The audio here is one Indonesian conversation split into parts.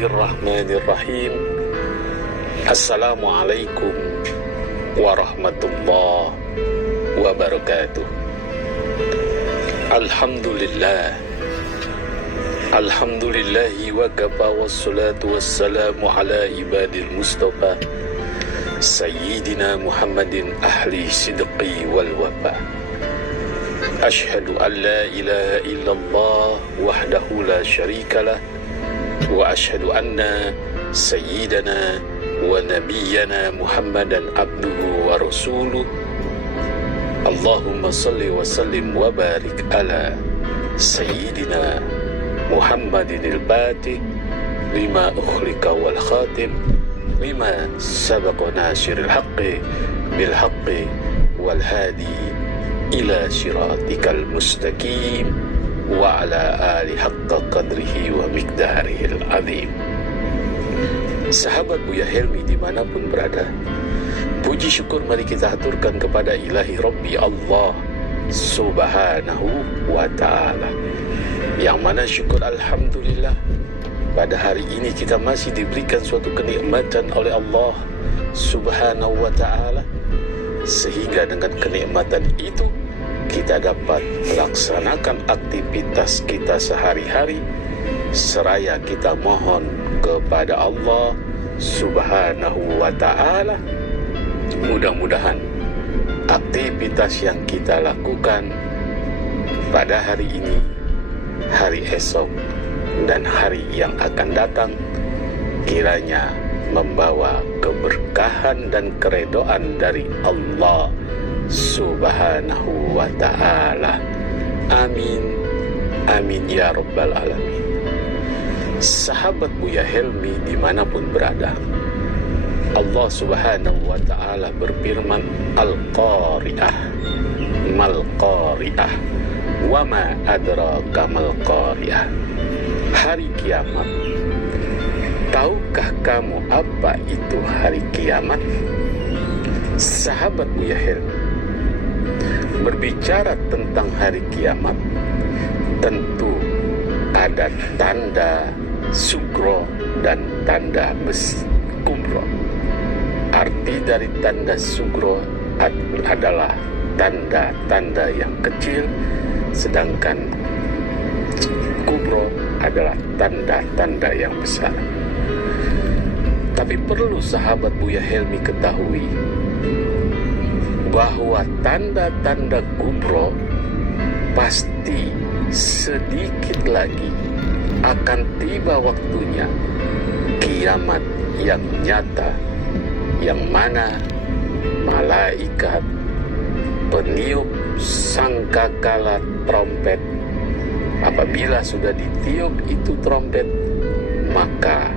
Bismillahirrahmanirrahim. Assalamualaikum warahmatullahi wabarakatuh. Alhamdulillahi wa kafa wassalatu wassalamu ala ibadil mustafa Sayyidina Muhammadin ahli sidqi wal wafa. Ashhadu an la ilaha illallah wahdahu la syarikalah wa ashhadu anna sayyidana wa nabiyyana Muhammadan abduhu wa rasuluh. Allahumma salli wa sallim wa barik ala sayyidina Muhammadin al-Fatih lima ukhlika wal khatim lima sabaqa nasiril haqqi bil haqqi wal hadi ila siratikal mustaqim wa ala ali haqqa qadrihi wa miqdarihil azim. Sahabat Buya Helmi dimanapun berada, puji syukur mari kita aturkan kepada ilahi Rabbi Allah subhanahu wa ta'ala, yang mana syukur alhamdulillah pada hari ini kita masih diberikan suatu kenikmatan oleh Allah subhanahu wa ta'ala, sehingga dengan kenikmatan itu kita dapat melaksanakan aktivitas kita sehari-hari, seraya kita mohon kepada Allah subhanahu wa ta'ala, mudah-mudahan aktivitas yang kita lakukan pada hari ini, hari esok, dan hari yang akan datang kiranya membawa keberkahan dan keredoan dari Allah subhanahu wa ta'ala. Amin, amin ya rabbal alamin. Sahabat Buya Helmi dimanapun berada, Allah subhanahu wa ta'ala berfirman, Al-Qari'ah, Mal-Qari'ah, wa ma adraka mal-Qari'ah. Hari kiamat. Tahukah kamu apa itu hari kiamat? Sahabat Buya Helmi, berbicara tentang hari kiamat, tentu ada tanda sugro dan tanda kubro. Arti dari tanda sugro adalah tanda-tanda yang kecil, sedangkan kubro adalah tanda-tanda yang besar. Tapi perlu sahabat Buya Helmi ketahui bahwa tanda-tanda kubro pasti sedikit lagi akan tiba waktunya kiamat yang nyata, yang mana malaikat peniup sangkakala trompet, apabila sudah ditiup itu trompet, maka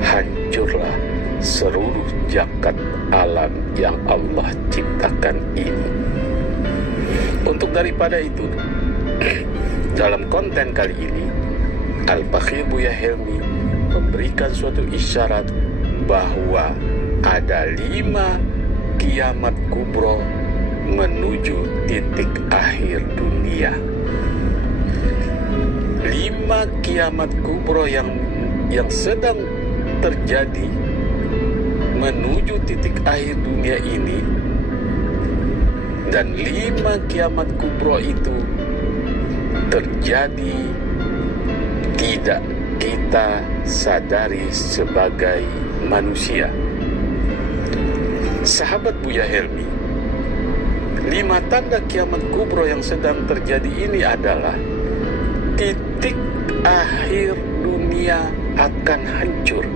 hancurlah seluruh jagat alam yang Allah ciptakan ini. Untuk daripada itu, dalam konten kali ini, Al-Bakhir Buya Helmi memberikan suatu isyarat bahwa ada 5 kiamat kubro menuju titik akhir dunia. 5 kiamat kubro yang sedang terjadi menuju titik akhir dunia ini, dan 5 kiamat kubro itu terjadi tidak kita sadari sebagai manusia. Sahabat Buya Helmi, 5 tanda kiamat kubro yang sedang terjadi ini adalah titik akhir dunia akan hancur.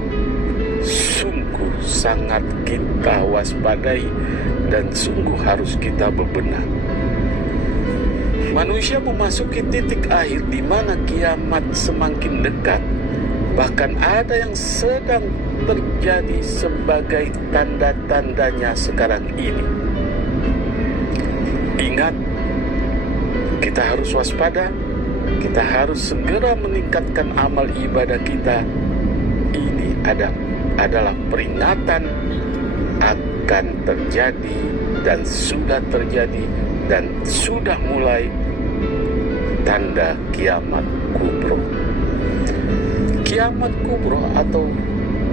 Sungguh sangat kita waspadai dan sungguh harus kita bebenah. Manusia memasuki titik akhir di mana kiamat semakin dekat. Bahkan ada yang sedang terjadi sebagai tanda-tandanya sekarang ini. Ingat, kita harus waspada, kita harus segera meningkatkan amal ibadah kita. Ini adalah peringatan akan terjadi dan sudah terjadi dan sudah mulai tanda kiamat kubro. kiamat kubro atau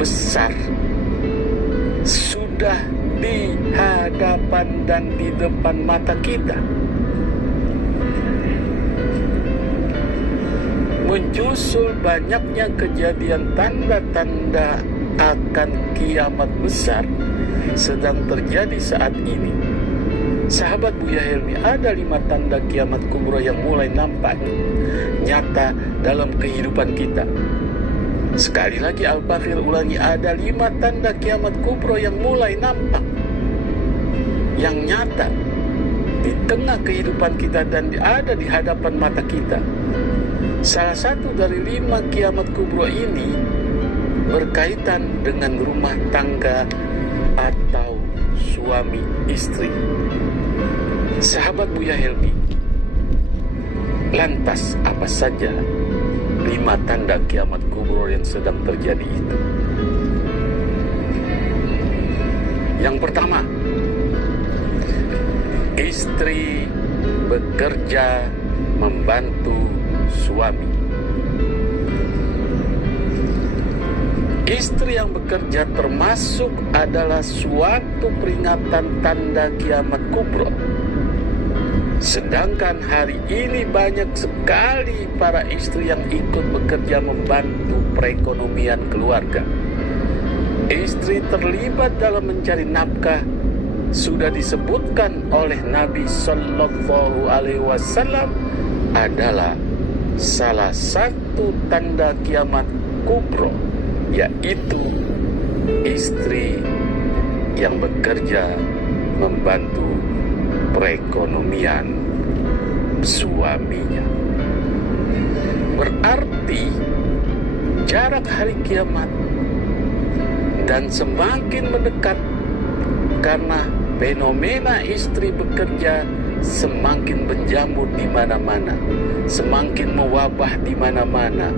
besar sudah di hadapan dan di depan mata kita. Menyusul banyaknya kejadian tanda-tanda akan kiamat besar sedang terjadi saat ini. Sahabat Buya Helmi, ada 5 tanda kiamat kubro yang mulai nampak nyata dalam kehidupan kita. Sekali lagi Al-Baqir ulangi, ada 5 tanda kiamat kubro yang mulai nampak, yang nyata di tengah kehidupan kita dan ada di hadapan mata kita. Salah satu dari 5 kiamat kubro ini berkaitan dengan rumah tangga atau suami istri. Sahabat Buya Helmi, lantas apa saja 5 tanda kiamat kubro yang sedang terjadi itu? Yang pertama, istri bekerja membantu suami. Istri yang bekerja termasuk adalah suatu peringatan tanda kiamat kubro. Sedangkan hari ini banyak sekali para istri yang ikut bekerja membantu perekonomian keluarga. Istri terlibat dalam mencari nafkah sudah disebutkan oleh Nabi Sallallahu Alaihi Wasallam adalah salah satu tanda kiamat kubro, yaitu istri yang bekerja membantu perekonomian suaminya. Berarti jarak hari kiamat dan semakin mendekat karena fenomena istri bekerja semakin menjamur di mana-mana, semakin mewabah di mana-mana,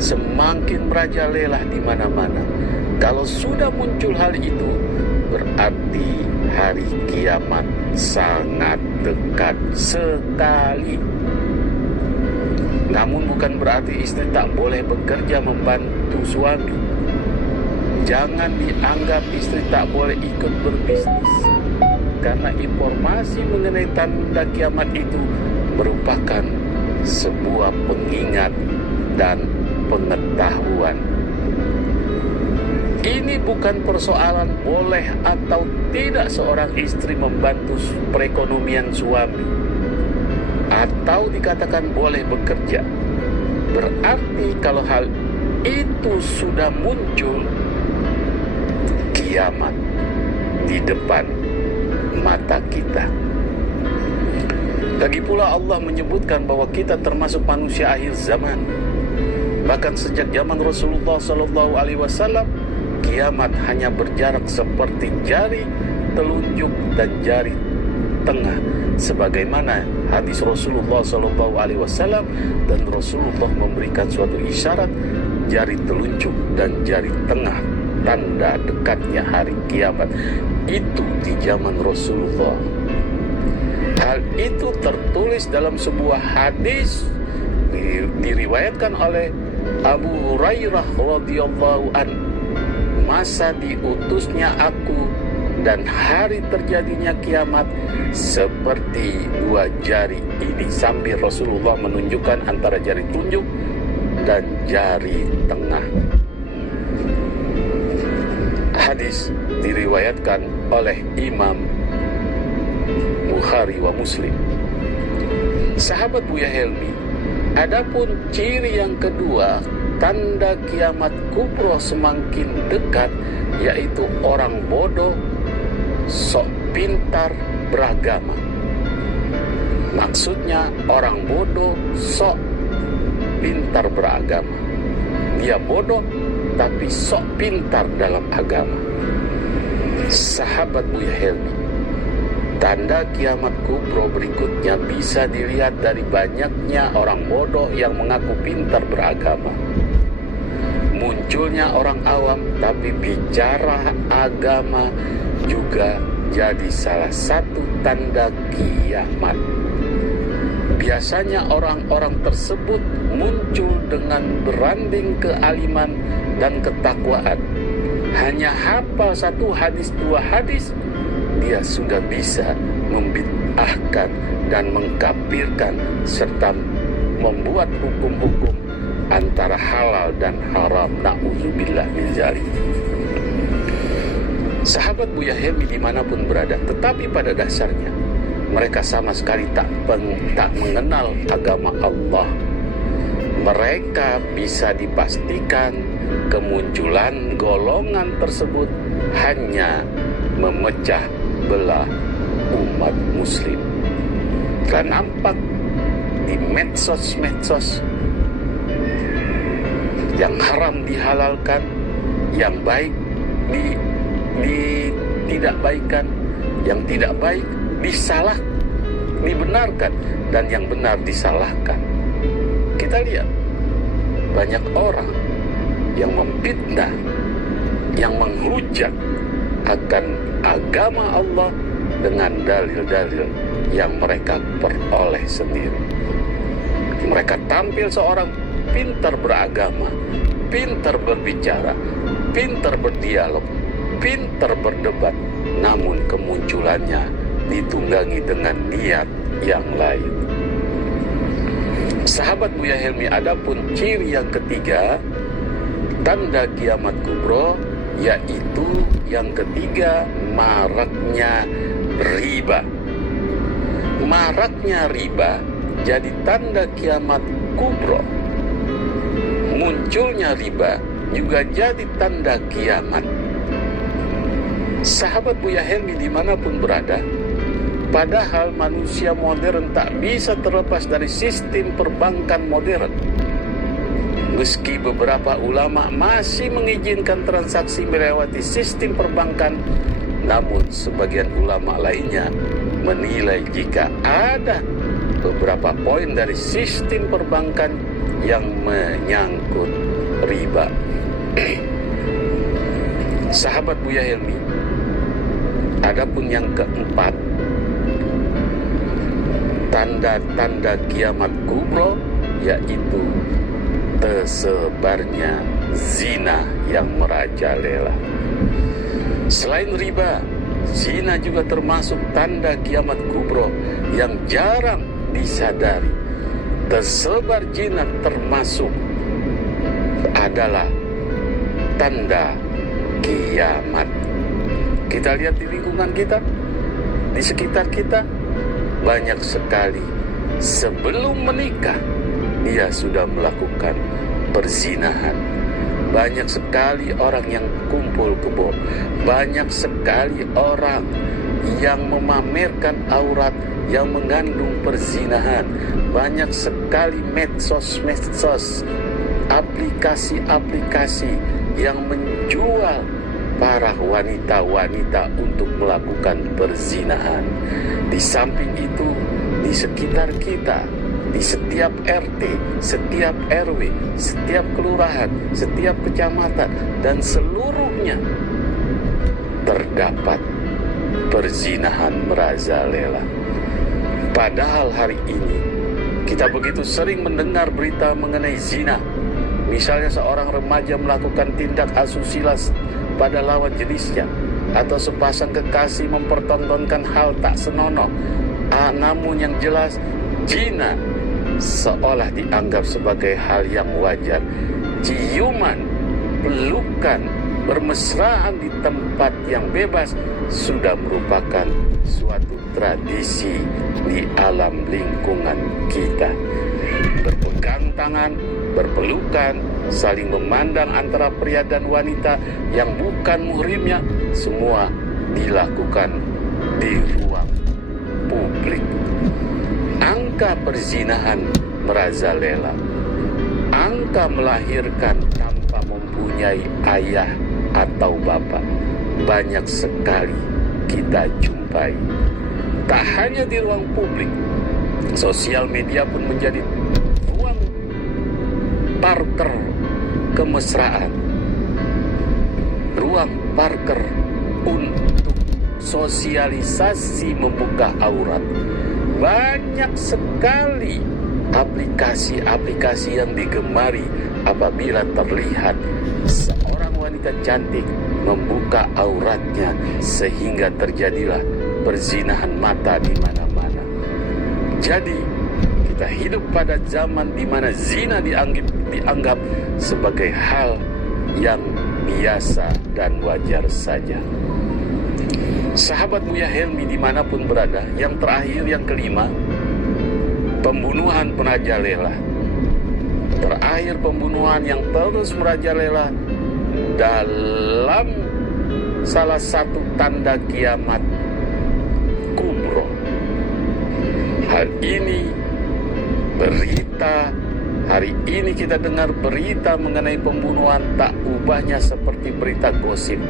semakin merajalela di mana-mana. Kalau sudah muncul hal itu, berarti hari kiamat sangat dekat sekali. Namun bukan berarti istri tak boleh bekerja membantu suami. Jangan dianggap istri tak boleh ikut berbisnis, karena informasi mengenai tanda kiamat itu merupakan sebuah pengingat dan pengetahuan. Ini bukan persoalan boleh atau tidak seorang istri membantu perekonomian suami, atau dikatakan boleh bekerja. Berarti kalau hal itu sudah muncul, kiamat di depan mata kita. Lagi pula Allah menyebutkan bahwa kita termasuk manusia akhir zaman. Bahkan sejak zaman Rasulullah SAW, kiamat hanya berjarak seperti jari telunjuk dan jari tengah, sebagaimana hadis Rasulullah SAW, dan Rasulullah memberikan suatu isyarat jari telunjuk dan jari tengah, tanda dekatnya hari kiamat itu di zaman Rasulullah. Hal itu tertulis dalam sebuah hadis diriwayatkan oleh Abu Hurairah radhiyallahu anhu. Masa diutusnya aku dan hari terjadinya kiamat seperti 2 jari ini, sambil Rasulullah menunjukkan antara jari telunjuk dan jari tengah. Hadis diriwayatkan oleh Imam Bukhari wa Muslim. Sahabat Buya Helmi, adapun ciri yang kedua, tanda kiamat kubro semakin dekat, yaitu orang bodoh sok pintar beragama. Maksudnya orang bodoh sok pintar beragama. Dia bodoh tapi sok pintar dalam agama. Sahabat Buya Helmi, tanda kiamat kubro berikutnya bisa dilihat dari banyaknya orang bodoh yang mengaku pintar beragama. Munculnya orang awam tapi bicara agama juga jadi salah satu tanda kiamat. biasanya orang-orang tersebut muncul dengan beranding kealiman dan ketakwaan. Hanya hafal satu hadis, dua hadis, dia sudah bisa membid'ahkan dan mengkafirkan serta membuat hukum-hukum antara halal dan haram. Na'udzubillah min dzalik. Sahabat Buya Helmi dimanapun berada, tetapi pada dasarnya mereka sama sekali tak mengenal agama Allah. Mereka bisa dipastikan kemunculan golongan tersebut hanya memecah belah umat muslim. Telah nampak di medsos-medsos, yang haram dihalalkan, yang baik tidak baikan, yang tidak baik dibenarkan, dan yang benar disalahkan. Kita lihat banyak orang yang memfitnah, yang menghujat akan agama Allah dengan dalil-dalil yang mereka peroleh sendiri. Mereka tampil seorang pintar beragama, pintar berbicara, pintar berdialog, pintar berdebat, namun kemunculannya ditunggangi dengan niat yang lain. Sahabat Buya Helmi, adapun ciri yang ketiga, tanda kiamat kubro, yaitu yang ketiga, maraknya riba. Maraknya riba jadi tanda kiamat kubro. Munculnya riba juga jadi tanda kiamat. Sahabat Buya Helmi dimanapun berada, padahal manusia modern tak bisa terlepas dari sistem perbankan modern. Meski beberapa ulama masih mengizinkan transaksi melewati sistem perbankan, namun sebagian ulama lainnya menilai jika ada beberapa poin dari sistem perbankan yang menyangkut riba. Sahabat Buya Helmi, adapun yang keempat, tanda-tanda kiamat kubro, yaitu tersebarnya zina yang merajalela. Selain riba, zina juga termasuk tanda kiamat kubro yang jarang disadari. Tersebar zina termasuk adalah tanda kiamat. Kita lihat di lingkungan kita, di sekitar kita, banyak sekali sebelum menikah dia sudah melakukan perzinahan. Banyak sekali orang yang kumpul kebo, banyak sekali orang yang memamerkan aurat yang mengandung perzinahan. Banyak sekali medsos, aplikasi-aplikasi yang menjual para wanita-wanita untuk melakukan perzinahan. Di samping itu, di sekitar kita, di setiap RT, setiap RW, setiap kelurahan, setiap kecamatan, dan seluruhnya terdapat perzinahan merajalela. Padahal hari ini kita begitu sering mendengar berita mengenai zina. Misalnya seorang remaja melakukan tindak asusila pada lawan jenisnya, atau sepasang kekasih mempertontonkan hal tak senonoh. Namun yang jelas, zina seolah dianggap sebagai hal yang wajar. Ciuman, pelukan, bermesraan di tempat yang bebas sudah merupakan suatu tradisi di alam lingkungan kita. Berpegang tangan, berpelukan, saling memandang antara pria dan wanita yang bukan muhrimnya, semua dilakukan di ruang publik. Angka perzinahan merajalela, angka melahirkan tanpa mempunyai ayah atau bapak, banyak sekali kita jumpai. Tak hanya di ruang publik, sosial media pun menjadi ruang parker kemesraan, ruang parker untuk sosialisasi membuka aurat, banyak sekali aplikasi-aplikasi yang digemari apabila terlihat seorang wanita cantik membuka auratnya sehingga terjadilah perzinahan mata di mana-mana. Jadi kita hidup pada zaman di mana zina dianggap sebagai hal yang biasa dan wajar saja. Sahabat Buya Helmi dimanapun berada, yang terakhir, yang kelima, pembunuhan merajalela. Terakhir pembunuhan yang terus merajalela dalam salah satu tanda kiamat kubro. Hal ini hari ini kita dengar berita mengenai pembunuhan tak ubahnya seperti berita gosip.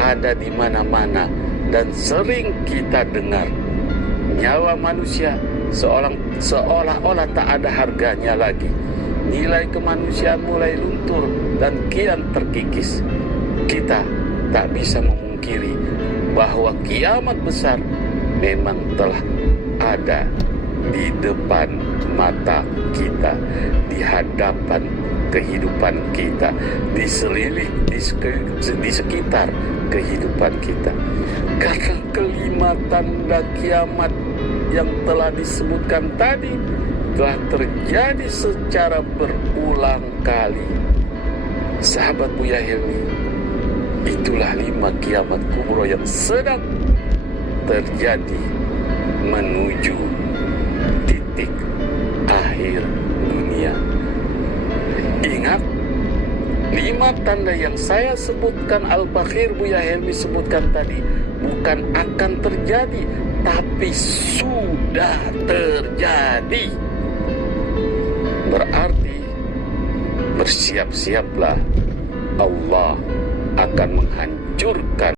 Ada di mana-mana dan sering kita dengar nyawa manusia seolah-olah tak ada harganya lagi. Nilai kemanusiaan mulai luntur dan kian terkikis. Kita tak bisa memungkiri bahwa kiamat besar memang telah ada di depan mata kita, di hadapan kehidupan kita, di sekitar kehidupan kita. Karena kelima tanda kiamat yang telah disebutkan tadi telah terjadi secara berulang kali. Sahabat Buya Helmi, itulah 5 kiamat kubro yang sedang terjadi menuju titik akhir dunia. Ingat, 5 tanda yang saya sebutkan, Al-Fakhir Buya Helmi sebutkan tadi, bukan akan terjadi, tapi sudah terjadi. Berarti bersiap-siaplah, Allah akan menghancurkan